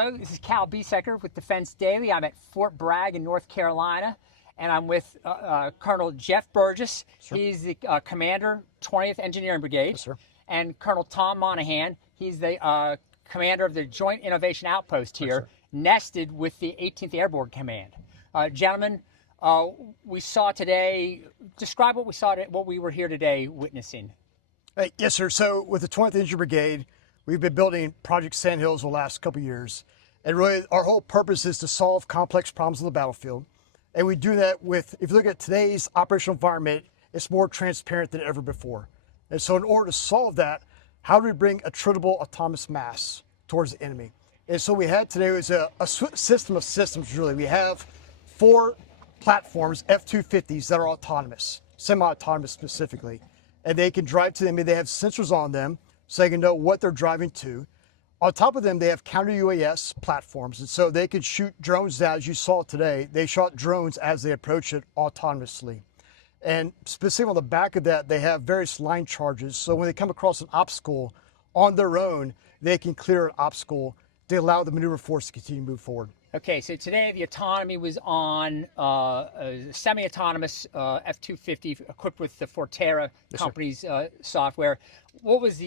Hello, this is Cal Biesecker with Defense Daily. I'm at Fort Bragg in North Carolina, and I'm with Colonel Jeff Burges. Sir. He's the commander, 20th Engineer Brigade. Yes, sir. And Colonel Tom Monaghan. He's the commander of the Joint Innovation Outpost here, nested with the 18th Airborne Command. Gentlemen, we saw today, describe what we saw, what we were here today witnessing. Yes, sir. So with the 20th Engineer Brigade, we've been building Project Sandhills the last couple of years. And really, our whole purpose is to solve complex problems on the battlefield. And we do that with, if you look at today's operational environment, it's more transparent than ever before. And so in order to solve that, how do we bring attritable autonomous mass towards the enemy? And so we had today was a system of systems, really. We have 4 platforms, F-250s, that are autonomous, semi-autonomous specifically. And they can drive to the enemy. They have sensors on them, so they can know what they're driving to. On top of them, they have counter-UAS platforms, and so they can shoot drones down, as you saw today. They shot drones as they approach it autonomously. And specifically on the back of that, they have various line charges, so when they come across an obstacle on their own, they can clear an obstacle to allow the maneuver force to continue to move forward. Okay, so today the Autonomy was on a semi-autonomous F-250 equipped with the Forterra company's software. What was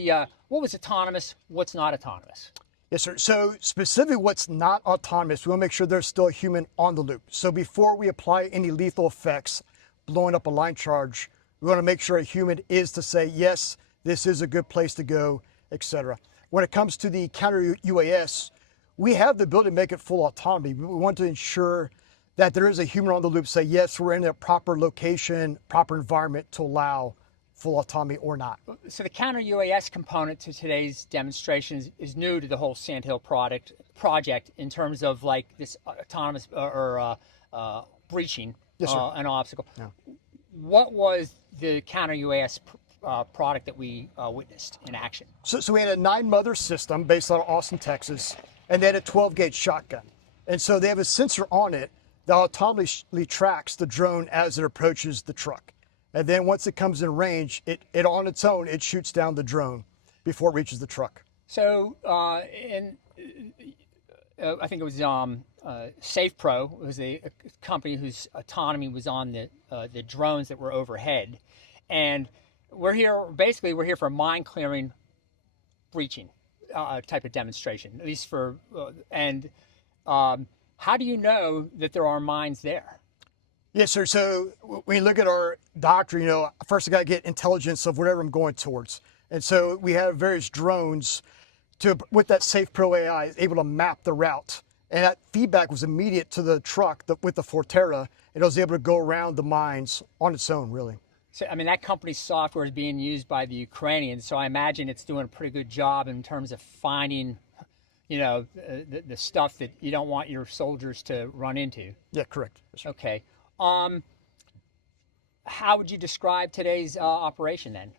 autonomous? What's not autonomous? Yes, sir. So specifically what's not autonomous, we want to make sure there's still a human on the loop. So before we apply any lethal effects, blowing up a line charge, we want to make sure a human is to say, yes, this is a good place to go, etc. When it comes to the counter-UAS, we have the ability to make it full autonomy. We want to ensure that there is a human on the loop, say, yes, we're in a proper location, proper environment to allow full autonomy or not. So the counter-UAS component to today's demonstration is new to the whole Sandhills project in terms of like this autonomous breaching an obstacle. Yeah. What was the counter-UAS product that we witnessed in action? So we had a 9-mother system based out of Austin, Texas, and they had a 12-gauge shotgun. And so they have a sensor on it that autonomously tracks the drone as it approaches the truck. And then once it comes in range, it on its own, it shoots down the drone before it reaches the truck. So I think it was SafePro was a company whose autonomy was on the drones that were overhead. And we're here for a mine clearing breaching type of demonstration, at least for, how do you know that there are mines there? Yes, sir. So when you look at our doctrine, first I got to get intelligence of whatever I'm going towards. And so we have various drones with that SafePro AI is able to map the route. And that feedback was immediate to the truck with the Forterra, and it was able to go around the mines on its own, really. So, I mean, that company's software is being used by the Ukrainians, so I imagine it's doing a pretty good job in terms of finding, the stuff that you don't want your soldiers to run into. Yeah, correct. Yes, okay. How would you describe today's operation then?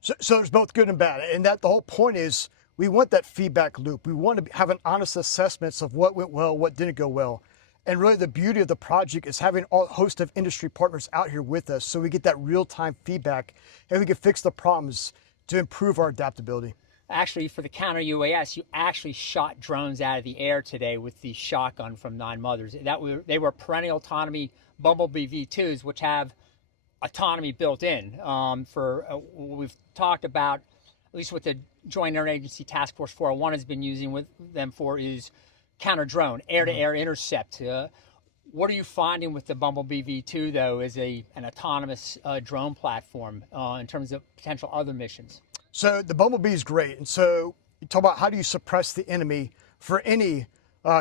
So there's both good and bad, and that the whole point is we want that feedback loop. We want to have an honest assessment of what went well, what didn't go well. And really the beauty of the project is having a host of industry partners out here with us so we get that real-time feedback and we can fix the problems to improve our adaptability. Actually, for the counter-UAS, you actually shot drones out of the air today with the shotgun from 9-mothers. They were Perennial Autonomy Bumblebee V2s, which have autonomy built in. What we've talked about, at least what the Joint Interagency Task Force 401 has been using with them for, is counter-drone, air-to-air intercept. What are you finding with the Bumblebee V2, though, as an autonomous drone platform in terms of potential other missions? So the Bumblebee is great. And so you talk about how do you suppress the enemy for any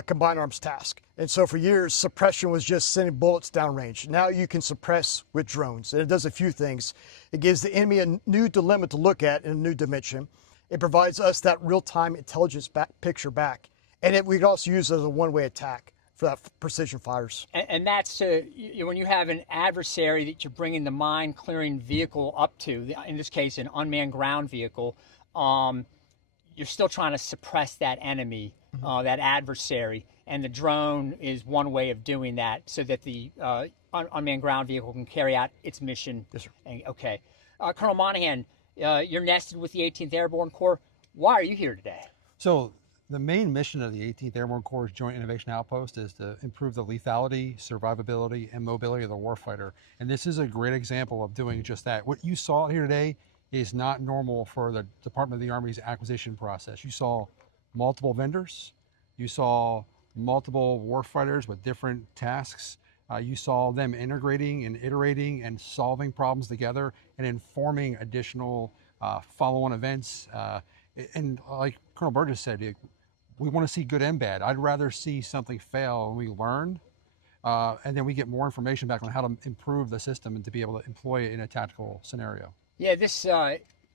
combined arms task. And so for years, suppression was just sending bullets downrange. Now you can suppress with drones. And it does a few things. It gives the enemy a new dilemma to look at in a new dimension. It provides us that real-time intelligence picture back. And we can also use it as a one-way attack for that precision fires. And that's when you have an adversary that you're bringing the mine clearing vehicle up to, in this case, an unmanned ground vehicle, you're still trying to suppress that enemy, that adversary. And the drone is one way of doing that so that the unmanned ground vehicle can carry out its mission. Yes, sir. Okay. Colonel Monaghan, you're nested with the 18th Airborne Corps. Why are you here today? So The main mission of the 18th Airborne Corps Joint Innovation Outpost is to improve the lethality, survivability, and mobility of the warfighter. And this is a great example of doing just that. What you saw here today is not normal for the Department of the Army's acquisition process. You saw multiple vendors, you saw multiple warfighters with different tasks. You saw them integrating and iterating and solving problems together and informing additional follow-on events. And like Colonel Burgess said, we want to see good and bad. I'd rather see something fail and we learn, and then we get more information back on how to improve the system and to be able to employ it in a tactical scenario. Yeah, this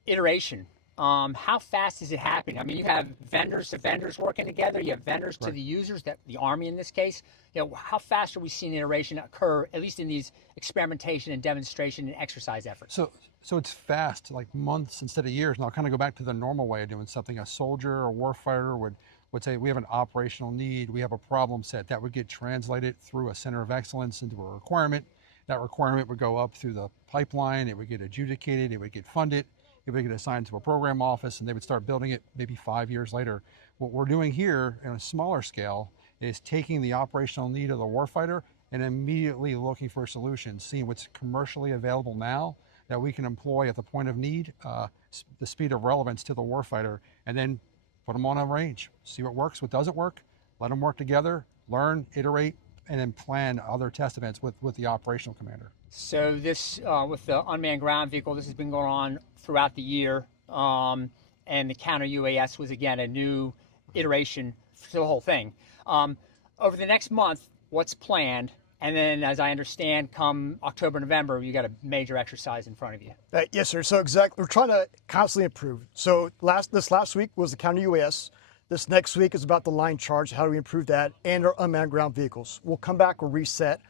iteration, how fast is it happening? I mean, you have vendors to vendors working together. You have vendors to the users, that the Army in this case. You know, how fast are we seeing iteration occur, at least in these experimentation and demonstration and exercise efforts? So it's fast, like months instead of years. And I'll kind of go back to the normal way of doing something. A soldier or warfighter would say, we have an operational need, we have a problem set. That would get translated through a center of excellence into a requirement. That requirement would go up through the pipeline, it would get adjudicated, it would get funded, it would get assigned to a program office, and they would start building it maybe 5 years later. What we're doing here on a smaller scale is taking the operational need of the warfighter and immediately looking for solutions, seeing what's commercially available now that we can employ at the point of need, the speed of relevance to the warfighter, and then put them on a range, see what works, what doesn't work, let them work together, learn, iterate, and then plan other test events with the operational commander. So this, with the unmanned ground vehicle, this has been going on throughout the year, and the counter UAS was, again, a new iteration for the whole thing. Over the next month, what's planned? And then, as I understand, come October, November, you got a major exercise in front of you. Yes, sir. So exactly, we're trying to constantly improve. So this last week was the counter UAS. This next week is about the line charge. How do we improve that? And our unmanned ground vehicles. We'll come back, we'll reset.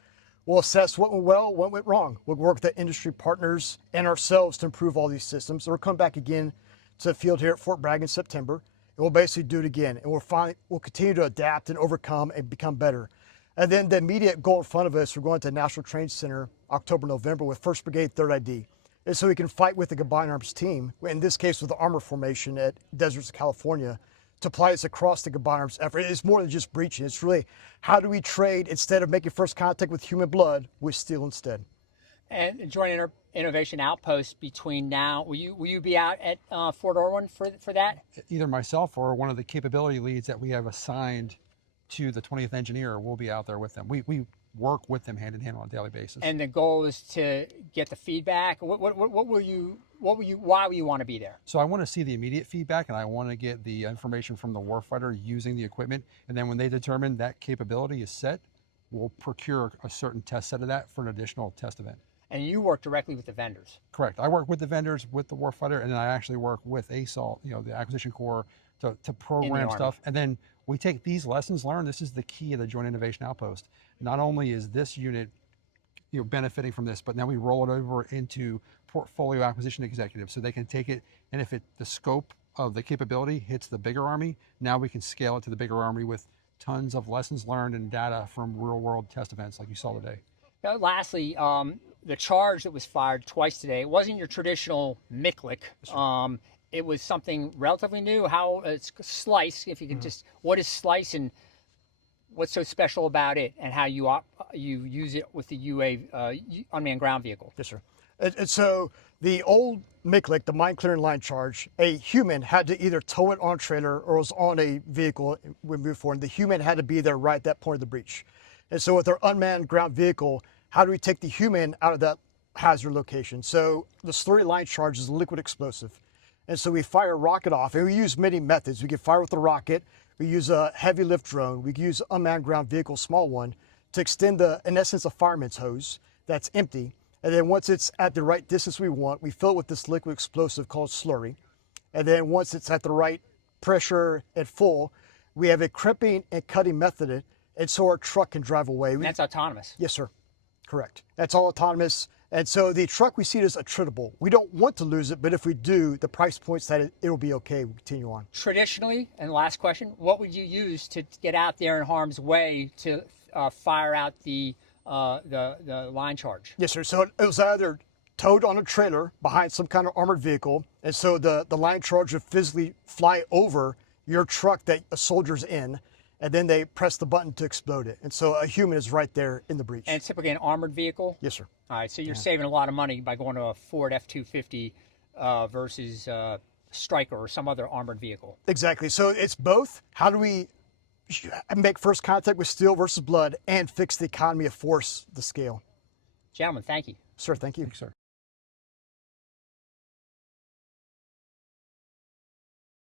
We'll assess what went well, what went wrong. We'll work with the industry partners and ourselves to improve all these systems. So we'll come back again to the field here at Fort Bragg in September, and we'll basically do it again. And we'll continue to adapt and overcome and become better. And then the immediate goal in front of us, we're going to National Training Center October, November with 1st Brigade, 3rd ID. And so we can fight with the Combined Arms team, in this case with the armor formation at Deserts of California, to apply this across the Combined Arms effort. It's more than just breaching. It's really, how do we trade, instead of making first contact with human blood, with steel instead? And join Innovation Outpost between now, will you be out at Fort Irwin for that? Either myself or one of the capability leads that we have assigned to the 20th Engineer will be out there with them. We work with them hand in hand on a daily basis. And the goal is to get the feedback. Why will you want to be there? So I want to see the immediate feedback, and I want to get the information from the warfighter using the equipment. And then when they determine that capability is set, we'll procure a certain test set of that for an additional test event. And you work directly with the vendors. Correct. I work with the vendors, with the warfighter, and then I actually work with ASALT, the Acquisition Corps, to program stuff. And then we take these lessons learned. This is the key of the Joint Innovation Outpost. Not only is this unit benefiting from this, but now we roll it over into portfolio acquisition executives so they can take it, and if the scope of the capability hits the bigger Army, now we can scale it to the bigger Army with tons of lessons learned and data from real world test events like you saw today. Now, lastly, the charge that was fired twice today, it wasn't your traditional MICLIC. It was something relatively new. How it's Slice, if you can just, what is Slice and what's so special about it, and how you use it with the unmanned ground vehicle? Yes, sir. And so the old MICLIC, the mine clearing line charge, a human had to either tow it on a trailer or was on a vehicle when we move forward. The human had to be there right at that point of the breach. And so with our unmanned ground vehicle, how do we take the human out of that hazard location? So the slurry line charge is a liquid explosive. And so we fire a rocket off, and we use many methods. We can fire with a rocket, we use a heavy lift drone, we can use unmanned ground vehicle, small one, to extend in essence, a fireman's hose that's empty. And then once it's at the right distance we want, we fill it with this liquid explosive called slurry. And then once it's at the right pressure at full, we have a crimping and cutting method, and so our truck can drive away. That's autonomous. Yes, sir. Correct. That's all autonomous. And so the truck, we see it as attritable. We don't want to lose it, but if we do, the price points that it'll be okay. We'll continue on. Traditionally, and last question, what would you use to get out there in harm's way to fire out the line charge? Yes, sir. So it was either towed on a trailer behind some kind of armored vehicle, and so the line charge would physically fly over your truck that a soldier's in, and then they press the button to explode it. And so a human is right there in the breach. And typically an armored vehicle? Yes, sir. All right, so you're saving a lot of money by going to a Ford F-250 versus Stryker or some other armored vehicle. Exactly. So it's both. How do we make first contact with steel versus blood and fix the economy of force, the scale? Gentlemen, thank you. Sir, thank you. Thanks, sir.